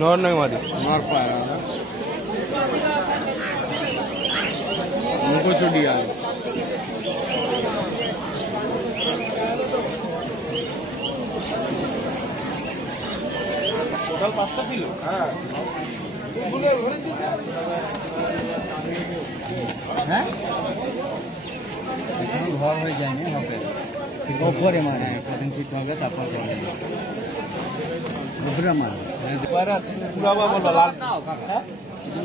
Nor नहीं मारी मार पाया उनको छुड़िया कल पास्ता ছিল হ্যাঁ ঘর হয়ে যায়নি হবে উপরে মারে কদিন ঠিক হবে তারপর যাবে উপরে মারে পায়রা উড়াবা বলবা লাল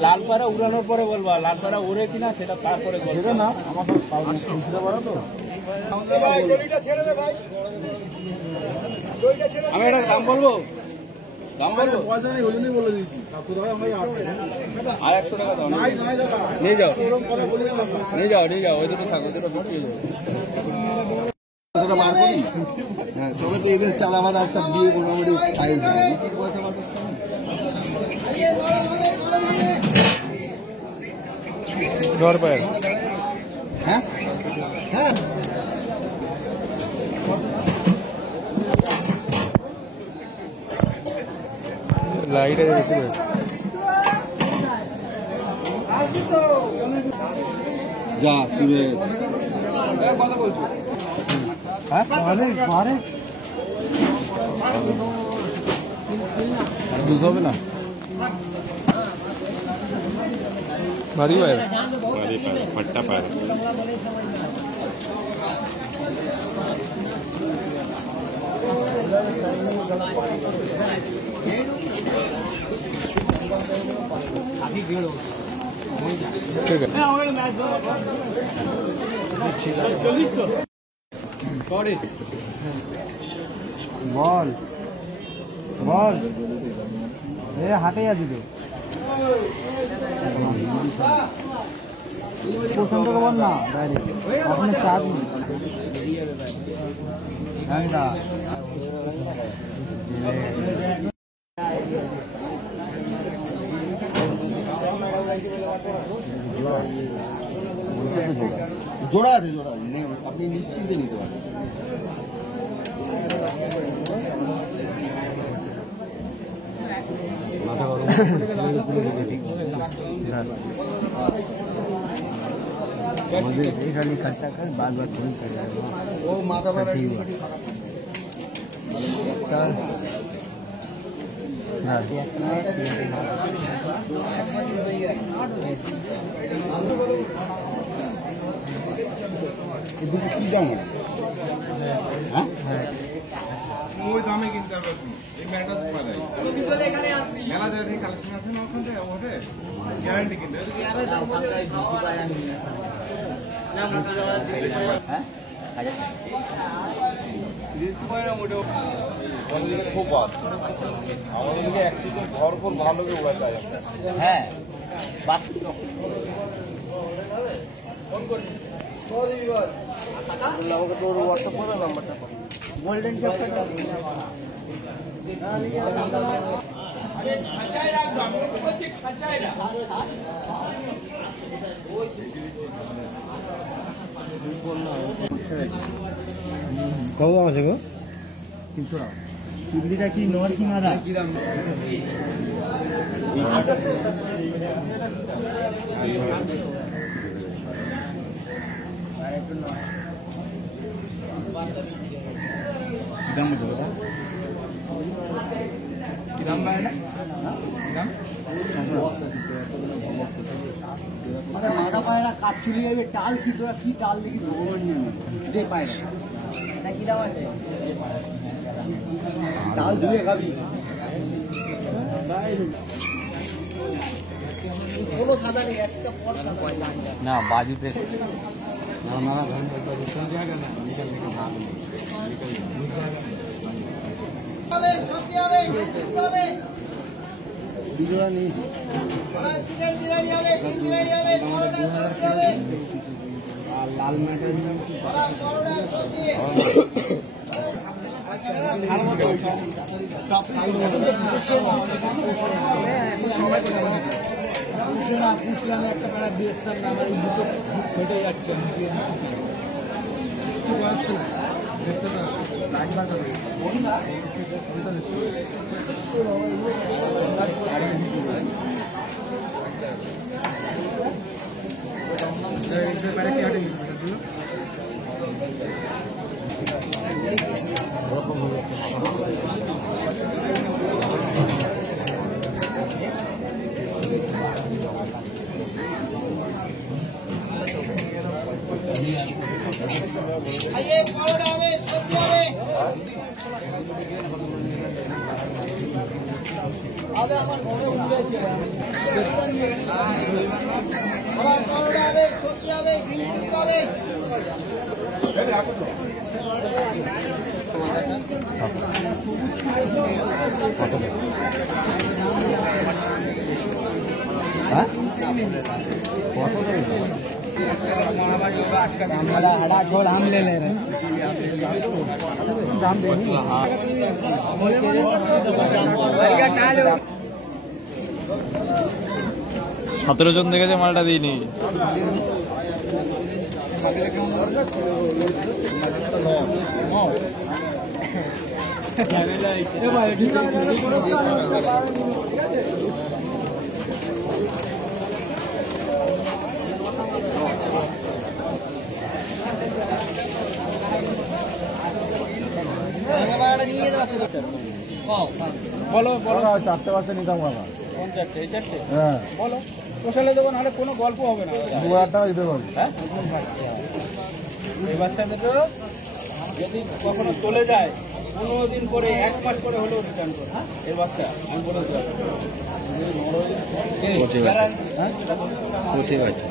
লাল পায়রা উড়ানোর পরে বলবা লাল পায়রা উড়ে কিনা সেটা তারপরে বলবা না আমার খুঁজতে পারো তো আমি এটা দাম বলবো দাম বলবো পয়সা নেই হলে বলে দিচ্ছি আর 100 টাকা দাও নিয়ে যাও নিয়ে যাও ওই দুটো থাকো দুটো বসিয়ে যাও বার করি হ্যাঁ সবাই তো এদের চালাবাদ আর সব দিয়ে মোটামুটি সাইজ পয়সা বার করতে डर पैर হ্যাঁ হ্যাঁ लाइट है देखिए যা সুরেশ কথা বলছো হ্যাঁ মারে মারে दूसरा भी ना मारी पैर फट्टा पैर ठीक है বল বল এ হাটে যাচ্ছি তো প্রচন্ড বল না ডাইরেক্ট ওখানে চার্জ নেই হ্যাঁ জোড়া আছে জোড়া আপনি নিশ্চিন্তে নিতে পারেন खाली खर्चा कर बार बार फोन कर जाएगा वो माथा पर কি দাম ওই দামে কিনতে হবে এই ম্যাটার পারে মেলা জায়গায় কালেকশন আছে না ওখানে ওঠে গ্যারান্টি কিনতে খুব আসছে আমাদের দিকে একসাথে ভরপুর ভালো করে উড়াতে হয় হ্যাঁ বাস আমাকে তোর হোয়াটসঅ্যাপ করে নাম্বারটা গোল্ডেন চকলেট কত দাম আছে গো 300 টাকা চিংড়িটা কি নর কি মাদা কি দাম দাম কত কি দাম পায় না দাম আরে মাথা পায়রা কাট চুরি যাবে টাল কি তোরা কি টাল দেখি ভগবান নিয়ে দে পায়রা এটা কি দাম আছে টাল ধুয়ে খাবি কোনো সাদা নেই একটা পয়সা না বাজুতে না না কোন জায়গা না নিকল নিকল না নিকল হবে সত্যি হবে বিজোড়া নিস চিরাই হবে চিরাই হবে করোনা সত্যি হবে আর লাল ম্যাটের নাম কি করোনা সত্যি ছাড়বো তো না পুষলাম একটা পাড়া দিয়েছিলাম না আমার এই দুটো ফেটে যাচ্ছে দেখতে না লাইট বাজাবে आइए पाउडर आवे सब्जी आवे आवे আমার ঘরে উঠে আছে আমার পাউডার আবে সবজি আবে গ্রিন পাবে হ্যাঁ কত দেবে हरा छोड़ हम ले रहे दाम दे 17 জন দেখেছে মালটা দিইনি বলো বলো 4টে বাচ্চা নিতাম বাবা কোন 4টে এই 4টে হ্যাঁ বলো পোষালে দেবো নাহলে কোনো গল্প হবে না 2000 টাকা দিতে পারবো হ্যাঁ এই বাচ্চা দুটো যদি কখনো চলে যায় 15 দিন পরে 1 মাস পরে হলেও রিটার্ন করো এই বাচ্চা আমি বলে দিলাম কোচে বাচ্চা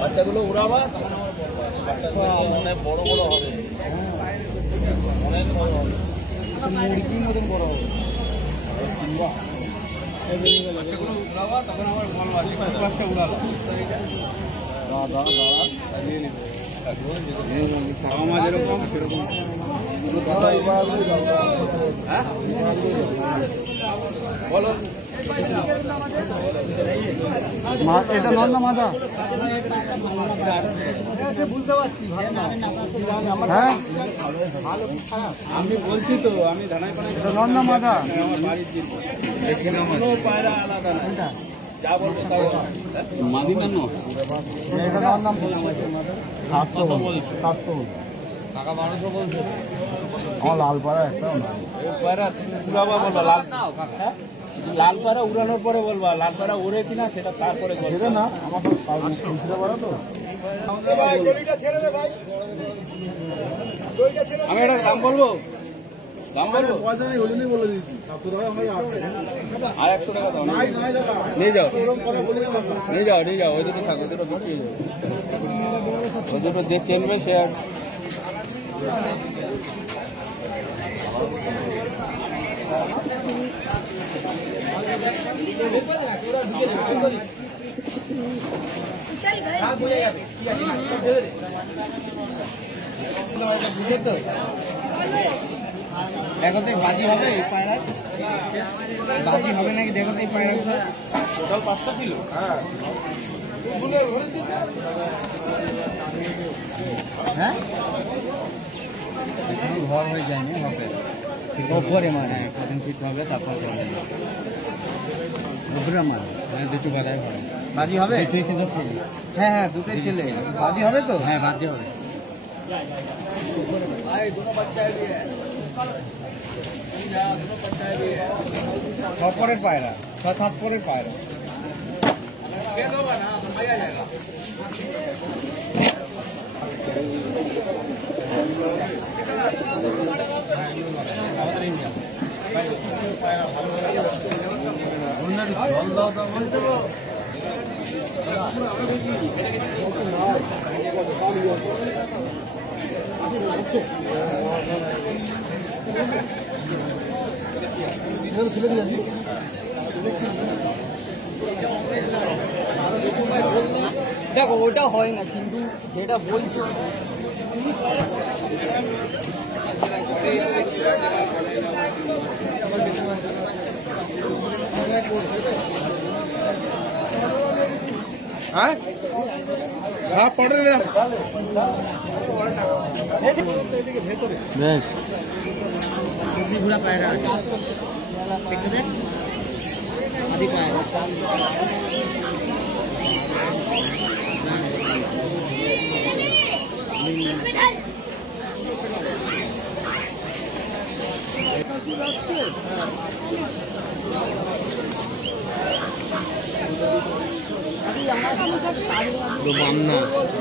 বাচ্চাগুলো উড়াবা অনেক বড় বড় হবে অনেক বড় হবে মুরগির মতন বড় হবে বাচ্চাগুলো উড়াবা তখন আমার বাচ্চা উড়াবা দাদা নিয়ে নেবে আমার যেরকম সেরকম বলো এটা নন্দ মাদা বুঝতে পারছি হ্যাঁ আমি বলছি তো আমি ধানাই নন্দ মাদা আমার বাড়ির দিন কোনো পায়রা আলাদা না যা বলবো তাও মাদি কেন এটার নাম টাকা 1200 বলছে আমার লাল পায়রা একটা পায়রা উড়াবা বলো লাল পায়রা উড়ানোর পরে বলবা লাল পায়রা উড়ে কিনা সেটা তারপরে সেটা না আমার পায়রা তো আমি একটা দাম বলবো পয়সা নেই হলে বলে দিচ্ছি আর 100 টাকা দাও নিয়ে যাও নিয়ে যাও নিয়ে যাও ওই দুটো থাকো ওই দুটো বিক্রি হয়ে যাবে ওই দুটো যে চেনবে সে আর দেখো তো বাজি হবে এই পায়রা বাজি হবে নাকি দেখো তো এই পায়রা টোটাল 5টা ছিল হ্যাঁ ঘর হয়ে যায়নি হবে ওপরে মানে কদিন ফিট হবে তারপর উপরে মারে দুটো বেলায় হবে বাজি হবে হ্যাঁ হ্যাঁ দুটোই ছেলে বাজি হবে তো হ্যাঁ বাজি হবে পরের পায়রা 6-7 পরের পায়রা দেখো ওটা হয় না কিন্তু যেটা বলছি হ্যাঁ হ্যাঁ পড়ে নে ঘোড়া পায়রা আছে দেখতে দেখ আদি পায়রা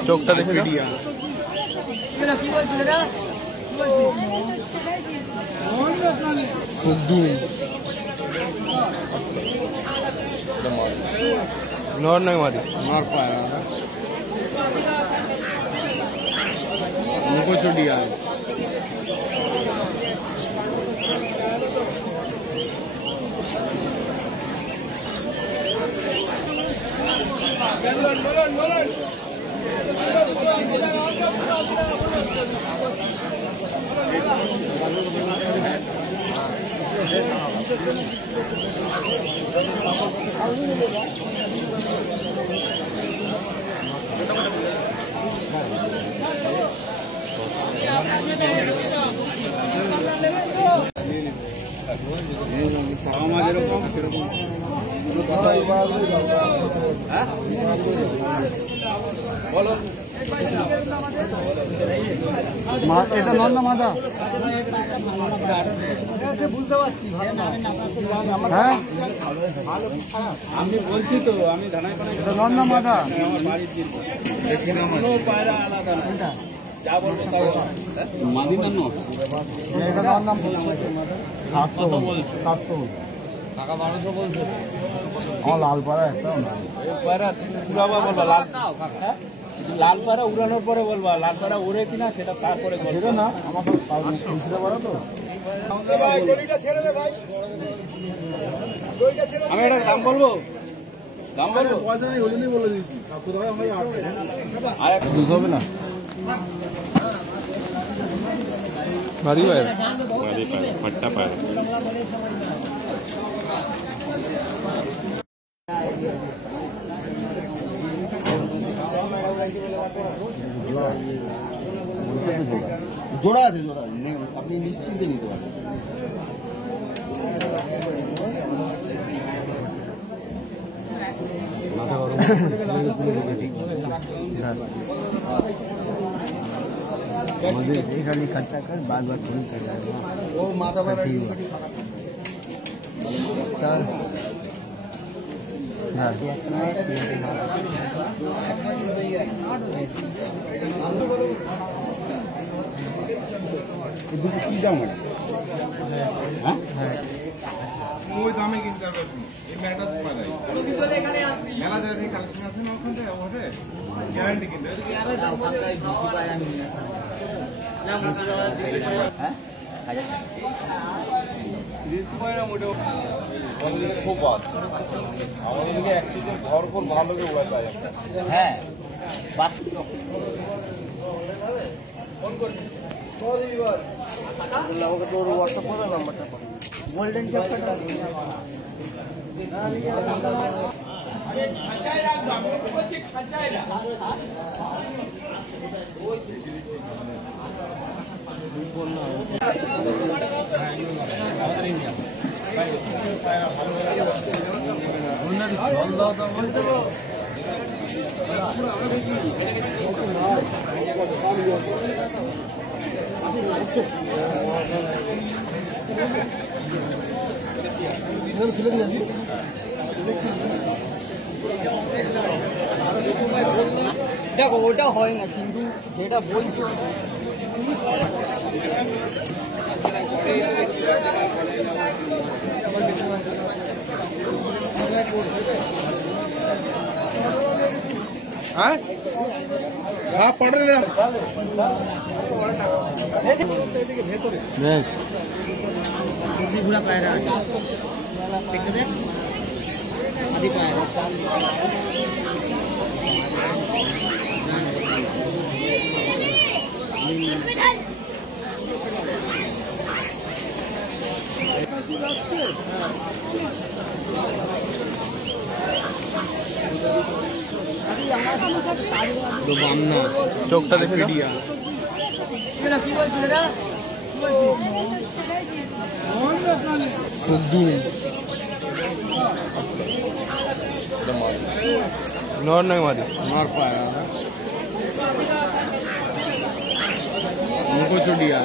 চোখটা দেখে নর নাই মারি নর পায় মুখো ছড়িয়া বলো এটা নন না মাদা হ্যাঁ আমি বলছি তো আমি ধানাই পানাই এটা নন না মাদা আমার বাড়ির দিন কোনো পায়রা আলাদা না যা বলবো তাও মাদি না এটা নন নাম 700 বলছে 700 টাকা 1200 বলছে আমার লাল পাড়া একটা পায়রা উড়াবা বলবা লাল লাল পায়রা উড়ানোর পরে বলবা লাল পায়রা উড়ে কিনা সেটা তারপরে বলবো না আমার খুঁজতে পারো তো আমি একটা দাম বলবো পয়সা নেই হলে বলে দিচ্ছি 700 টাকা হয় আর এক দুশো হবে না মারি ভাই फट्टा पायरा জোড়া আছে জোড়া আপনি নিশ্চিন্তে নিতে পারেন मुझे खाली इकट्ठा कर बार बार फोन कर रहा है वो माथा पर चल কি দাম হ্যাঁ ওই দামে কিনতে হবে এই ম্যাটার পাওয়া যায় মেলা জায়গা থেকে কালেকশন আছে না ওখান থেকে ওঠে গ্যারান্টি কিনতে খুব বাস আমাদের দিকে এক সিজন ভরপুর ভালো লোকে উড়াতে হয় হ্যাঁ আমাকে তোর হোয়াটসঅ্যাপ করে নাম্বারটা গোল্ডেন চ্যাপ্টারটা দেখো ওটা হয় না কিন্তু যেটা বলছি হ্যাঁ হ্যাঁ পড়ে নে ঘোড়া পায়রা আছে দেখতে দেখ আদি পায়রা চোখটা দেখে দাও। নর নয় মারি নর পায় মুখো চুটিয়া